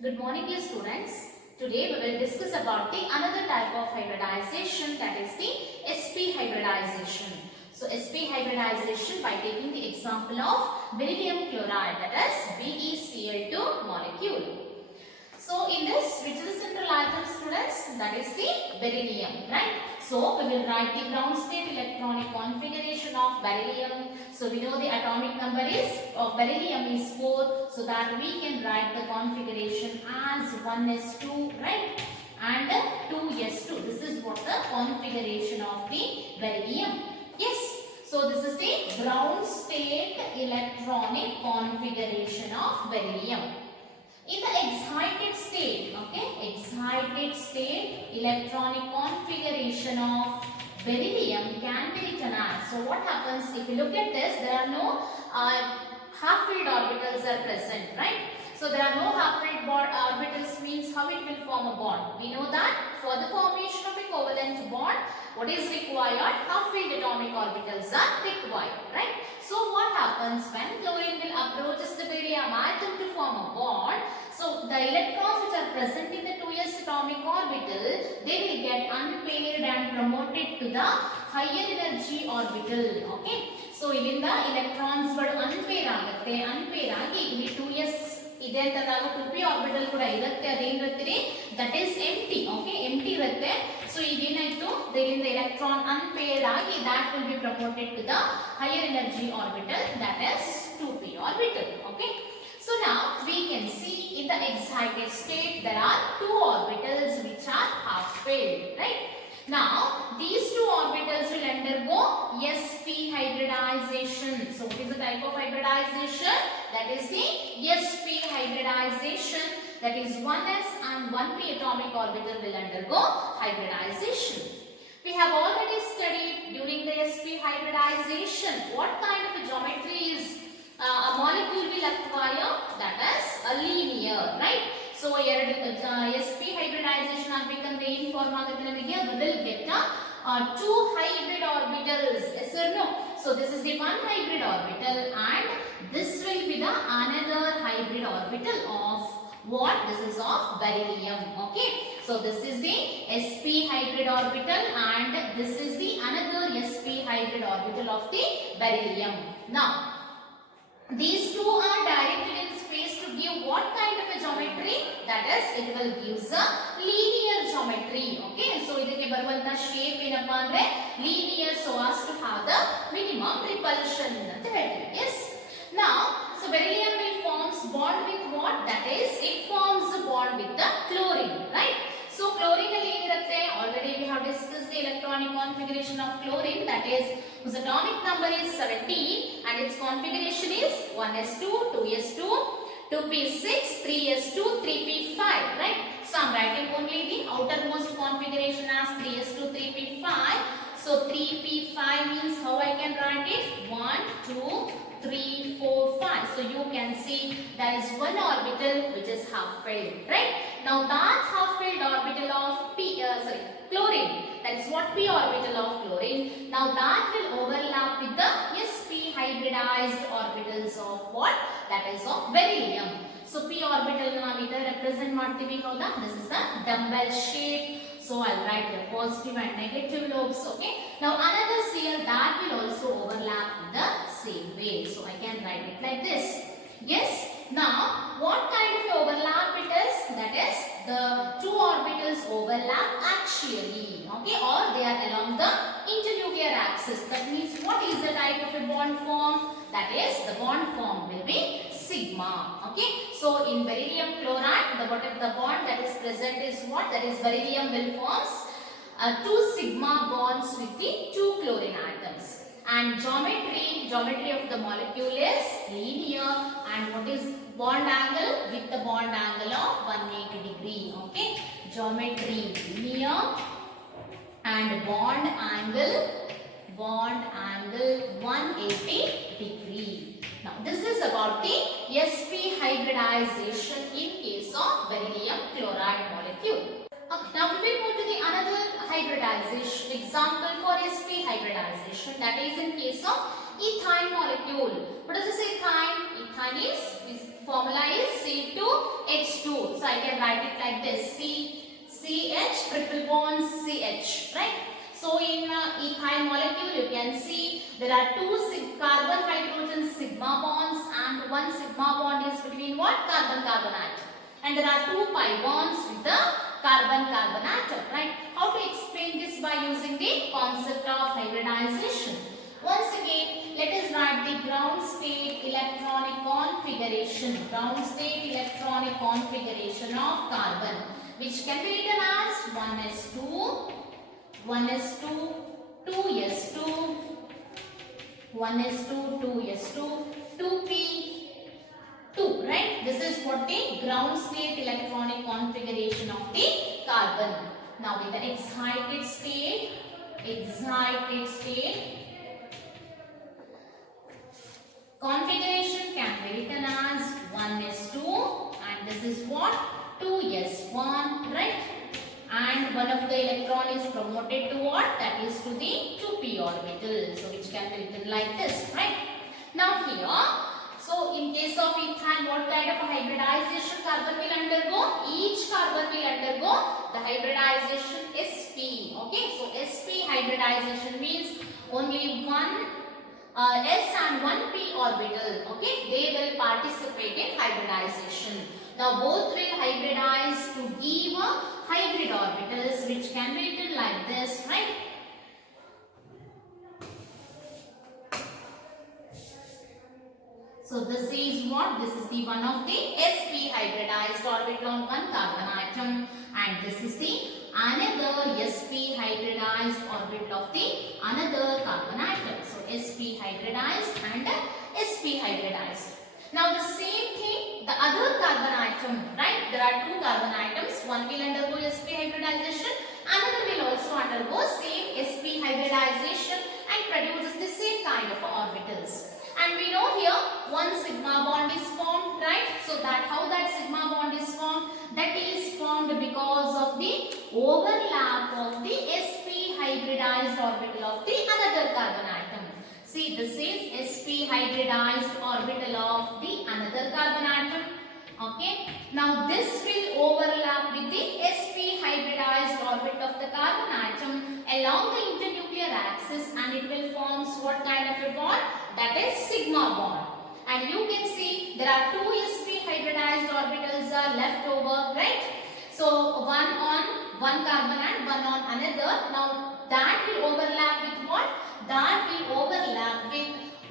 Good morning, dear students. Today we will discuss about the another type of hybridization, that is the sp hybridization. So sp hybridization by taking the example of beryllium chloride, that is BeCl2 molecule. So in this, which is the central atom, students? That is the beryllium, right? So we will write the ground state electronic configuration of beryllium. So we know the atomic number is of beryllium is 4. So that we can write the configuration as 1s2, right? And 2s2. This is what the configuration of the beryllium. Yes. So this is the ground state electronic configuration of beryllium. In the excited state, okay, excited state electronic configuration of beryllium can be written as. So what happens if you look at this? There are no half-filled orbitals are present, right? So there are no half-filled orbitals means how it will form a bond. We know that for the formation of a covalent bond, what is required? Half-filled atomic orbitals are required, right? So what happens when chlorine will approaches the beryllium atom to form a bond? So the electrons which are present in the 2s atomic orbital, they will get unpaired and promoted to the higher energy orbital. Okay. So in the electrons ಗಳು unpair ಆಗುತ್ತೆ. unpair ಆಗಿ ಇಲ್ಲಿ 2s ಇದೆ ಅಂತಂದಾಗ 2p orbital ಕೂಡ ಇರುತ್ತೆ. ಅದೇನಿರುತ್ತೆ? That is empty. Okay. empty ಇರುತ್ತೆ. So ಈಗ ಏನಾಯ್ತು? ಇದರಿಂದ electron unpaired ಆಗಿ that will be promoted to the higher energy orbital, that is 2p orbital. Okay. So now we can see in the excited state there are two orbitals which are half filled, right? Now these two orbitals will undergo sp hybridization. So what is the type of hybridization? That is the sp hybridization. That is 1s and 1p atomic orbital will undergo hybridization. We have already studied during the sp hybridization what kind of a geometry is a molecule will acquire, that is a linear, right? So sp hybridization agbekanದ್ರೆ ಏನು form ಆಗುತ್ತೆ ನಮಗೆ? We will get two hybrid orbitals, yes or no? So this is the one hybrid orbital and this will be the another hybrid orbital of what? This is of beryllium. Okay. So this is the sp hybrid orbital and this is the another sp hybrid orbital of the beryllium. Now these two are directed in space to give what kind of a geometry? That is, it will give a linear geometry. Okay. So ಇದಕ್ಕೆ ಬರುವಂತ shape ಏನಪ್ಪಾ ಅಂದ್ರೆ linear, so as to have the minimum repulsion ಅಂತ ಹೇಳ್ತೀವಿ. Yes. Now, so beryllium will forms bond with what? That is, it forms a bond with the chlorine, right? So chlorine ಅಲ್ಲಿ ಏನಿರುತ್ತೆ? Already we have discussed the electronic configuration of chlorine, that is, whose atomic number is 17 and its configuration is 1s2, 2s2, 2p6, 3s2, 3p5, right? So I'm writing only the outermost configuration as 3s2, 3p5. So 3p5 means how I can write it? 1, 2, 3, 4, 5. So you can see there is one orbital which is half filled, right? Now that half filled orbital of chlorine, that is what p orbital of chlorine. Now that will overlap with the sp hybridized orbitals of what? That is of beryllium. So p orbital ನಾವು ಇದನ್ನ represent ಮಾಡ್ತೀವಿ ಹೌದಾ? This is the dumbbell shape. So I'll write the positive and negative lobes. Okay. Now another Cl that will also overlap in the same way. So I can write it like this. Yes. Now what kind of overlap it is? That is, the two orbitals overlap axially. Okay. Or they are along the internuclear axis. That means what is the type of a bond form? That is, the bond form will be sigma. Okay. So in beryllium chloride, the bond that is present is what? That is, beryllium will forms two sigma bonds with the two chlorine atoms. And geometry of the molecule is linear. And what is bond angle? With the bond angle of 180 degree. Okay. Geometry linear and bond angle 180 degree. Now this is about the sp hybridization in case of beryllium chloride molecule. Okay, now we will move to the another hybridization example for sp hybridization, that is in case of ethyne molecule. What is this ethyne? Ethyne is formula is C2H2. So I can write it like this: CH triple bond CH, right? So in ethyl molecule, you can see there are two carbon hydrogen sigma bonds, and one sigma bond is between what? Carbon carbon atom. And there are two pi bonds with the carbon carbon atom, right? How to explain this? By using the concept of hybridization. Once again, let us write the ground state electronic configuration. Ground state electronic configuration of carbon, which can be written as 1s2, 1s2, 2s2, 1s2, 2s2, 2p2, right? This is what the ground state electronic configuration of the carbon. Now in the excited state configuration can be written as 1s2, and this is what? 2s1, right? And one of the electron is promoted to what? That is to the 2p orbital. So which can be written like this, right? Now here, so in case of ethane, what kind of a hybridization carbon will undergo? Each carbon will undergo the hybridization sp. Okay, so sp hybridization means only one s and one p orbital. Okay, they will participate in hybridization. Now both will hybridize to give hybrid orbitals, which can be written like this, right? So this is what? This is the one of the sp hybridized orbital on one carbon atom, and this is the another sp hybridized orbital of the another carbon atom. So sp hybridized and sp hybridized. Now the same thing, the other carbon atom, right? There are two carbon atoms. One will undergo sp hybridization, another will also undergo same sp hybridization and produces the same kind of orbitals. And we know here one sigma bond is formed, right? So that how that sigma bond is formed? That is formed because of the overlap of the sp hybridized orbital of the another carbon atom. See, this is sp hybridized orbital of the another carbon atom. Okay. Now this will overlap with the sp hybridized orbit of the carbon atom along the internuclear axis, and it will form what kind of a bond? That is sigma bond. And you can see there are two sp hybridized orbitals are left over, right? So one on one carbon and one on another. Now that will overlap with what? That will overlap with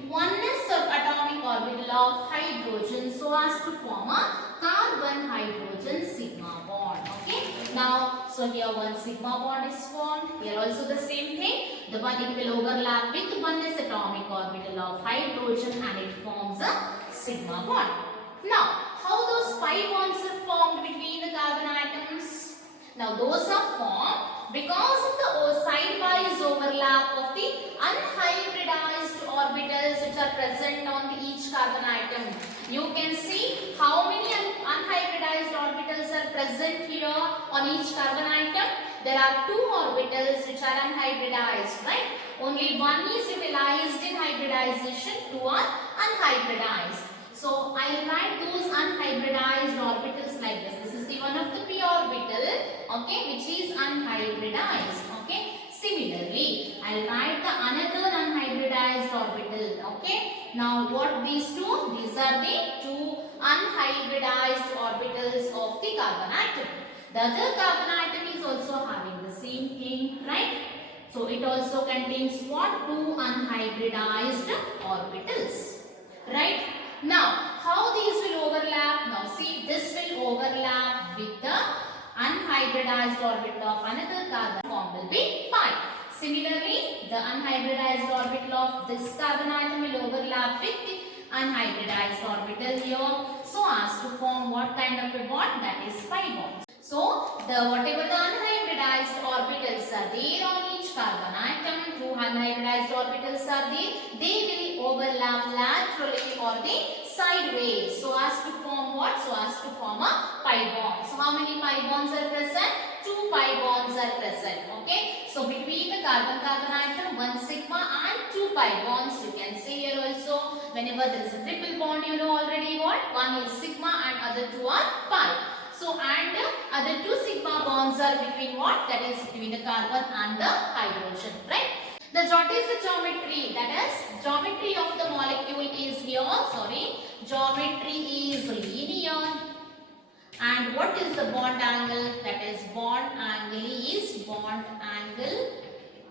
oneness of atomic orbital of hydrogen, so as to form a carbon hydrogen sigma bond. Okay. Now, so here one sigma bond is formed. Here also the same thing. The one, it will overlap with oneness atomic orbital of hydrogen, and it forms a sigma bond. Now, how those pi bonds are formed between the carbon atoms? Now those are formed because of the side-wise overlap of the unhybridized orbitals which are present on each carbon atom. You can see how many unhybridized orbitals are present here on each carbon atom. There are two orbitals which are unhybridized, right? Only one is utilized in hybridization, two are unhybridized. So I will write those unhybridized orbitals like this. This is the one of the p orbital, okay, which is unhybridized. Okay. Similarly, I will write the another unhybridized orbital. Okay. Now what these two? These are the two unhybridized orbitals of the carbon atom. The other carbon atom is also having the same thing, right? So it also contains what? Two unhybridized orbitals, right? Now, how these will overlap? Now, see, this will overlap with the unhybridized orbital of another carbon form will be pi. Similarly, the unhybridized orbital of this carbon atom will overlap with the unhybridized orbital here, so as to form what kind of a bond? That is pi bond. So, whatever the unhybridized orbitals are there on each carbon atom, two hybridized orbitals are there, they will overlap laterally or the sideways so as to form what? So as to form a pi bond. So how many pi bonds are present? 2 pi bonds are present. Okay. So between the carbon-carbon atom, 1 sigma and 2 pi bonds. You can see here also, whenever there is a triple bond, you know already what? One is sigma and other two are pi. So and other 2 sigma bonds are between what? That is between the carbon and the hydrogen, right? What is the geometry? That is, geometry of the molecule is here. Sorry, geometry is linear. And what is the bond angle? That is, bond angle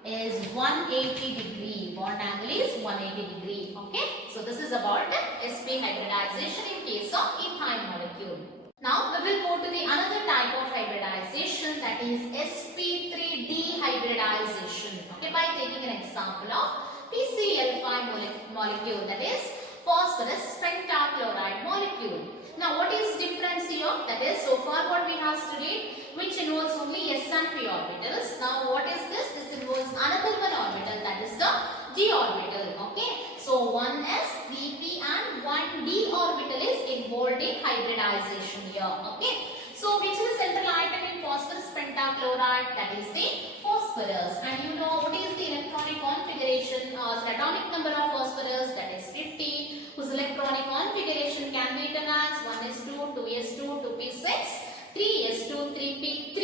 is 180 degree. Bond angle is 180 degree. Okay. So this is about the sp hybridization in case of ethyl molecule. Now we will go to the another type of hybridization, that is sp3 dehybridization. Okay, by taking an example of PCl5 molecule, that is phosphorus pentachloride molecule. Now what is difference here? That is, so far what we have studied, which involves only s and p orbitals. Now what is this? This involves another one orbital, that is the d orbital. Okay, so one s, 3p and one d orbital is involved in hybridization here. Okay, so which is the central atom in phosphorus pentachloride? That is the phosphorus. And you know what is the electronic configuration or atomic number of phosphorus? That is 50, whose electronic configuration can be written as 1s2, 2s2, 2p6, 3s2, 3p3.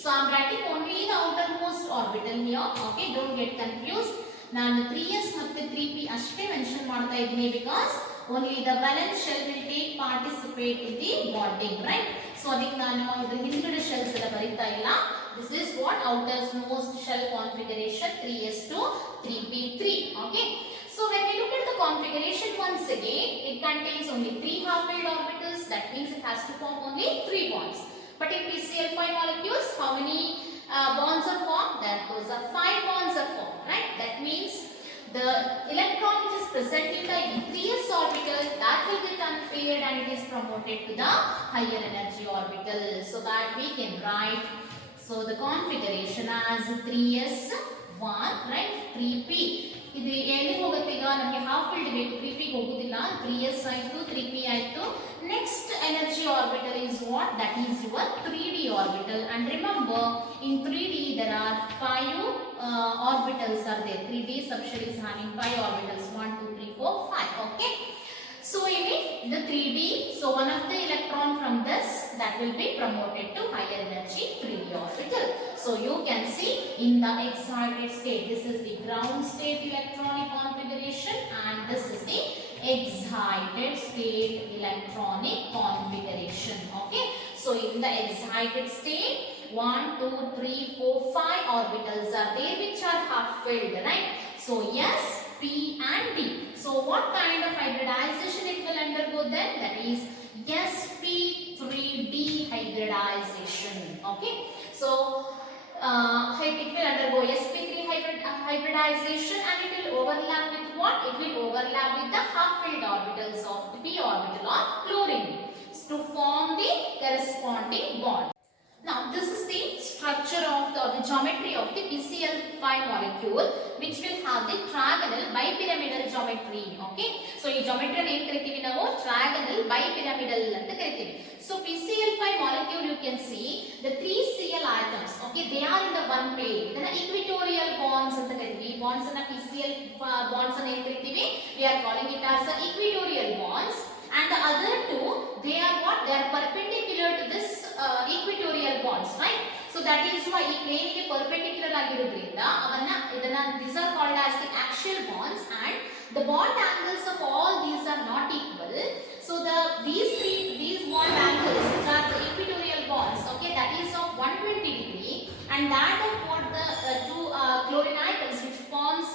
So I am writing only the outermost orbital here. Okay, don't get confused. ನಾನು 3s ಮತ್ತು 3p ಅಷ್ಟೇ mention ಮಾಡ್ತಾ ಇದ್ದೀನಿ because only the valence shell will take participate in the bonding, right? So ಅದಕ್ಕೆ ನಾನು ಇದು ಹಿಂದ್ಗಡೆ shells ಎಲ್ಲ ಬರೀತಾ ಇಲ್ಲ. This is what outermost shell configuration 3s2 3p3. Okay. So when we look at the configuration once again, it contains only 3 half-filled orbitals. That means it has to form only 3 bonds. But in PCl5 molecules, how many bonds are formed? Those are 5 bonds are formed, right? That means the electron which is present in the 3s orbital, that will get unpaired and it is promoted to the higher energy orbital, so that we can write, so the configuration as 3s1, right? 3p. ಇದು ಎಲ್ಲಿಗೆ ಹೋಗುತ್ತೆ? ಈಗ ನಮಗೆ half field ಬೇಕು, 3p ಹೋಗುದಿಲ್ಲ. 3s ಆಯ್ತು, 3p ಆಯ್ತು. Next energy orbital is what? That is your 3d orbital. And remember, in 3d there are 5 orbitals are there. 3d subshell is having 5 orbitals. 1, 2, 3, 4, 5. Okay. So in the 3d, so one of the electron from this, that will be promoted to higher energy 3d orbital. So you can see in the excited state, this is the ground state electronic configuration and this is the excited state electronic configuration. Okay. So in the excited state, 1, 2, 3, 4, 5 orbitals are there which are half filled, right? So yes, p and d. So what kind of hybridization it will undergo then? That is sp3 dehybridization. Okay. So it will undergo sp3 hybridization and it will overlap with what? It will overlap with the half-filled orbitals of the p orbital of chlorine to form the corresponding bond. Now this is the structure of the geometry of the PCl5 molecule, which will have the trigonal bipyramidal geometry. Okay, so ಈ geometry ಏನು ಕರಿತೀವಿ ನಾವು? Trigonal bipyramidal ಅಂತ ಕರಿತೀವಿ. So PCl5 molecule, you can see the 3 Cl atoms. Okay, they are in the one plane. ಇದನ್ನ equatorial bonds ಅಂತ ಕರಿತೀವಿ. Bonds ಅನ್ನ PCl bonds ಅನ್ನ ಏನು ಕರಿತೀವಿ? We are calling it as equatorial bonds. And the other two, they are what? They are perpendicular to this equatorial bonds, right? So that is why ಈ plane ಗೆ perpendicular ಆಗಿರೋದ್ರಿಂದ ಅವನ್ನ ಇದನ್ನ these are called as the axial bonds, and the bond angles of all these are not equal. So these bond angles which are the equatorial bonds, okay, that is of 120 degree, and that of what the two chlorine atoms which forms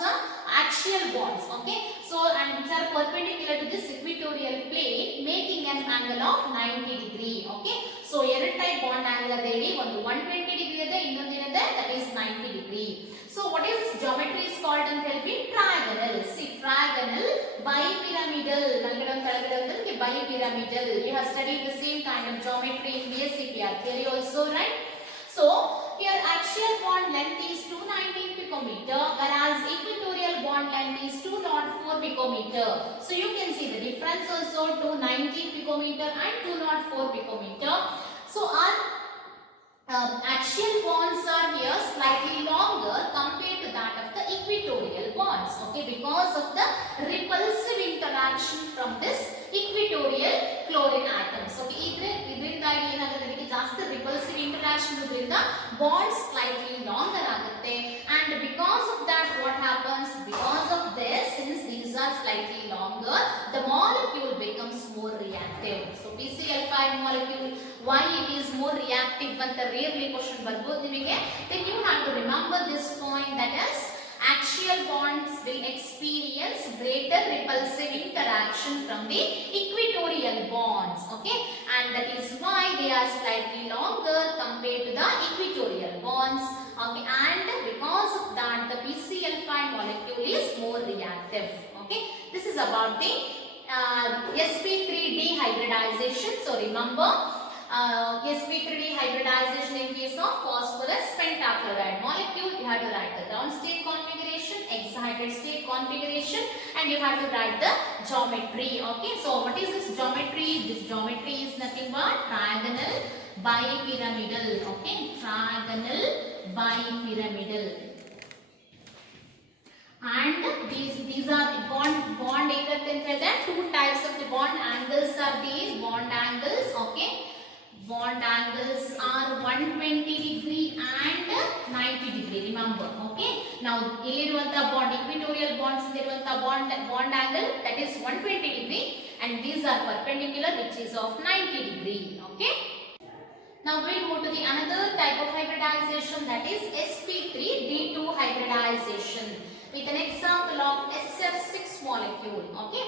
axial bonds. Okay, so and which are perpendicular to this equatorial plane, making an angle of 90 degree. Okay, so ಎರಡು type bond angle ಇದೆ ಹೇಳಿ, ಒಂದು 120 degree ಇದೆ, ಇನ್ನೊಂದು ಏನಿದೆ, that is 90 degree. So what is this geometry is called ಅಂತ ಹೇಳ್ವಿ? Trigonal. See, trigonal bipyramidal, ನಲ್ಗಡೆ ಒಂದು ಕೆಳಗಡೆ ಒಂದು bipyramidal. You have studied the same kind of geometry in BSc PR theory also, right? So here axial bond length is 219 picometer, whereas equatorial bond length is 204 picometer. So you can see the difference also, 219 picometer and 204 picometer. So our axial bonds are here slightly longer compared to that of the equatorial bonds, okay, because of the repulsive interaction from this equatorial chlorine atoms. Okay, ಇದರಿಂದಾಗಿ ಏನಾಗುತ್ತೆ ಇದಕ್ಕೆ ಜಾಸ್ತಿ repulsive interaction ಇರೋದ್ರಿಂದ bonds slightly longer ಆಗುತ್ತೆ, and because of that what happens, because of this, since these are slightly longer, the molecule becomes more reactive. So PCl5 molecule, why it is more reactive ಅಂತ rarely question ಬರ್ಬೋದು ನಿಮಗೆ, then you have to remember this point, that is axial bonds will experience greater repulsive interaction from the equatorial bonds, okay, and that is why they are slightly longer compared to the equatorial bonds, okay, and because of that the PCl5 molecule is more reactive, okay. This is about the sp3d hybridization. So remember, sp3d hybridization in case of phosphorus pentachloride molecule, you have to write the ground state configuration, excited state configuration, and you have to write the geometry, okay. So what is this geometry? This geometry is nothing but trigonal bipyramidal, okay, trigonal bipyramidal, and these are bond irutte ante two types of the bond angles are these bond angles, okay. Bond angles are 120 degree and 90 degree, remember, okay. Now illiruvanತಹ bond, equatorial bonds illiruvanತಹ bond angle, that is 120 degree, and these are perpendicular, which is of 90 degree, okay. Now we'll move to the another type of hybridization, that is sp3d2 hybridization with an example of SF6 molecule, okay.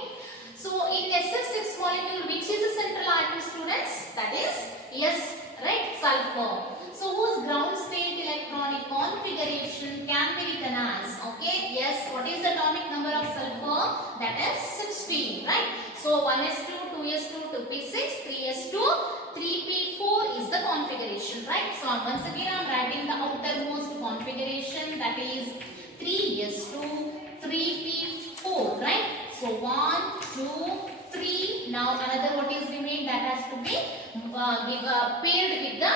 So in SF6 molecule, which is the central atom, students? That is yes, right, sulfur. So whose ground state electronic configuration can be written as, okay, yes, what is the atomic number of sulfur? That is 16, right. So 1s2, 2s2, 2p6, 3s2, 3p4 is the configuration, right. So once again I am writing the outermost configuration, that is 3s2, 3p4, right. So 1, 2, 3. Now another what is remained, that has to be paired with the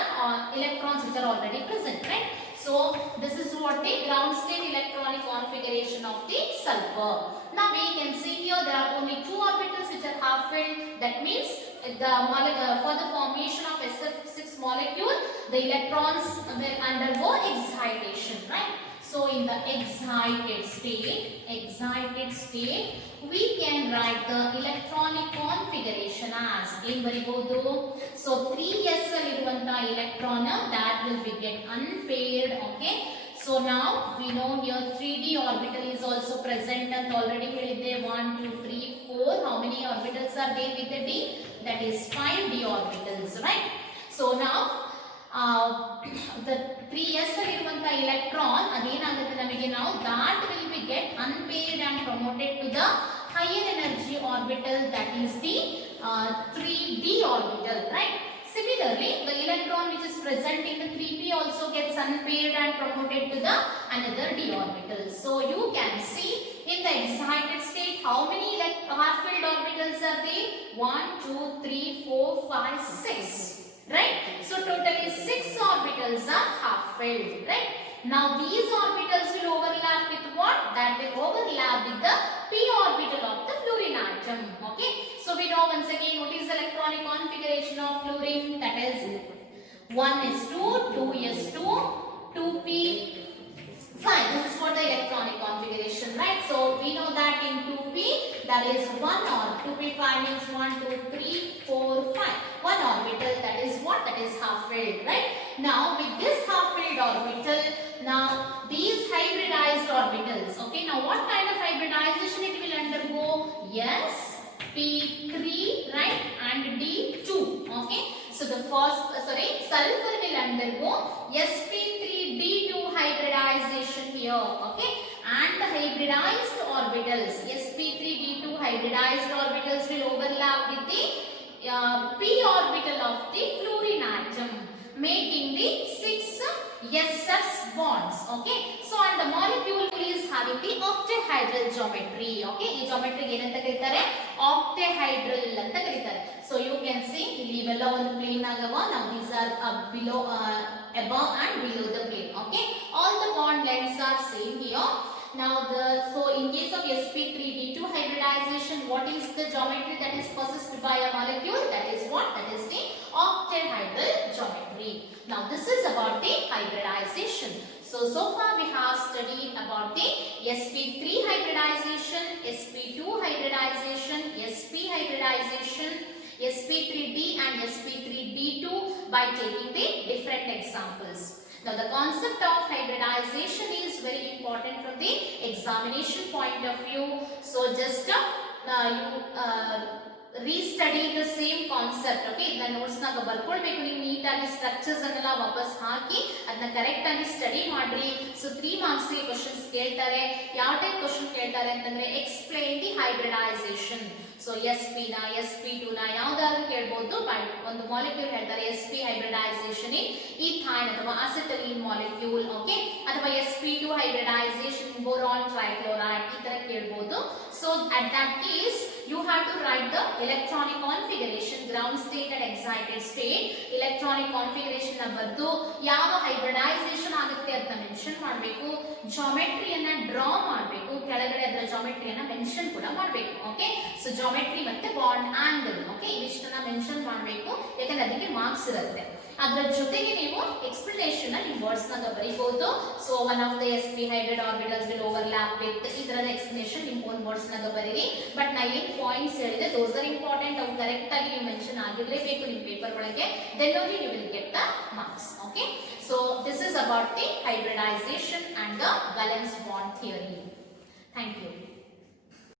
electrons which are already present, right. So this is what the ground state electronic configuration of the sulfur. Now we can see here there are only two orbitals which are half filled. That means for the formation of SF6 molecule, the electrons will undergo excitation, right. So in the excited state, we can write the electronic configuration as in baribodu. So 3s iruvanta electron that will be get unpaired, okay. So now we know here 3d orbital is also present, and already helidde 1 2 3 4. How many orbitals are there with the d? That is 5d orbitals, right. So now the 3s iruvanta electron adenagutte namige now that will be get unpaired and promoted to the higher energy orbital, that is the 3d orbital, right. Similarly, the electron which is present in the 3p also gets unpaired and promoted to the another d orbital. So you can see in the excited state how many half-filled orbitals are there? 1 2 3 4 5 6. Right. So totally 6 orbitals are half filled, right. Now these orbitals will overlap with what? That will overlap with the p orbital of the fluorine atom, okay. So we know once again what is the electronic configuration of fluorine, that is 1s2, 2s2, 2p5. This is what the electronic configuration, right. So we know that in 2p that is 1 or 2p5 means 1 2 3 4 5, one orbital, that is what? That is half filled, right. Now with this half filled orbital, now these hybridized orbitals, okay, now what kind of hybridization it will undergo? Yes, p3, right, and d2, okay. So the first sulfur will undergo sp3d2 hybridization here, okay, and the hybridized orbitals, sp3d2 hybridized orbitals will overlap with the p orbital of the fluorine atom, making the 6 SS bonds. Okay, so and the molecule is having the octahedral geometry. Okay, ಈ geometry ಏನಂತ ಕರೀತಾರೆ, octahedral ಅಂತ ಕರೀತಾರೆ. So you can see ಇಲ್ಲಿ ಇವೆಲ್ಲ ಒಂದು plane ಆಗವ. Now these are below above and below the plane. Okay, all the bond lengths are same here. Now so in case of sp3d2 hybridization, what is the geometry that is possessed by a molecule? That is what? That is the octahedral geometry. Now this is about the hybridization. So far we have studied about the sp3 hybridization, sp2 hybridization, sp hybridization, sp3d and sp3d2 by taking the different examples. Now the concept of hybridization is very important from the examination point of view. So just you re-study the same concept. Okay, ಇದನ್ನ notes ನಾಗ ಬರ್ಕೊಳ್ಬೇಕು. ನೀವು ನೀಟಾಗಿ structures ಅನ್ನೆಲ್ಲ ವಾಪಸ್ ಹಾಕಿ ಅದನ್ನ correct ಆಗಿ study ಮಾಡ್ರಿ. So 3 marks ಗೆ questions ಕೇಳ್ತಾರೆ. ಯಾವ ಟೈಪ್ ಕ್ವೆಶ್ಚನ್ ಕೇಳ್ತಾರೆ ಅಂತಂದ್ರೆ explain the hybridisation. So sp ನ sp2 ನ ಯಾವ್ದಾದ್ರು ಕೇಳಬಹುದು. ಒಂದು ಮಾಲಿಕ್ಯೂಲ್ ಹೇಳ್ತಾರೆ sp ಹೈಬ್ರಿಡೈಸೇಷನ್ ಇನ್ ಈಥೈನ್ ಅಥವಾ ಅಸಿಟೈಲಿನ್ ಮಾಲಿಕ್ಯೂಲ್. ಓಕೆ, ಅಥವಾ sp2 ಹೈಬ್ರಿಡೈಸೇಷನ್ ಇನ್ ಬೋರಾನ್ ಟ್ರೈಕ್ಲೋರೈಡ್ ಈ ತರ ಕೇಳಬಹುದು. So at that case you have to write the electronic configuration, ground state and excited state. electronic configuration ನ ಬರೆದು ಯಾವ ಹೈಬ್ರಿಡೈಸೇಷನ್ ಆಗುತ್ತೆ ಅಂತ ಮೆನ್ಷನ್ ಮಾಡಬೇಕು. ಜಾಮೆಟ್ರಿಯನ್ನ ಡ್ರಾ ಮಾಡಬೇಕು. ಕೆಳಗಡೆ ಅದರ ಜಾಮೆಟ್ರಿಯನ್ನ ಮೆನ್ಷನ್ ಕೂಡ ಮಾಡಬೇಕು. ಓಕೆ, ಸೊ ಜಾಮೆಟ್ರಿ ಮತ್ತೆ ಬಾಂಡ್ ಆಂಗಲ್, ಓಕೆ, ಇವಿಷ್ಟನ್ನ ಮೆನ್ಷನ್ ಮಾಡಬೇಕು. ಯಾಕಂದ್ರೆ ಅದಕ್ಕೆ ಮಾರ್ಕ್ಸ್ ಇರುತ್ತೆ. ಅದರ ಜೊತೆಗೆ ನೀವು ಎಕ್ಸ್ಪ್ಲನೇಷನ್ ನಿಮ್ಮ ವರ್ಡ್ಸ್ ನಾಗ ಬರೀಬಹುದು. So one of the sp hybrid orbitals will overlap with ಇದರ ಎಕ್ಸ್ಪ್ಲನೇಷನ್ ನಿಮ್ಮ ಓನ್ ವರ್ಡ್ಸ್ ನಾಗ ಬರೀರಿ. ಬಟ್ ನಾ ಏನ್ ಪಾಯಿಂಟ್ಸ್ ಹೇಳಿದೆ those are important. ಅವು ಕರೆಕ್ಟ್ ಆಗಿ ನೀವು ಮೆನ್ಷನ್ ಆಗಿರಲೇಬೇಕು ನಿಮ್ಮ ಪೇಪರ್ ಒಳಗೆ. then only you will get the marks. Okay, so this is about the hybridization and the valence bond theory. Thank you.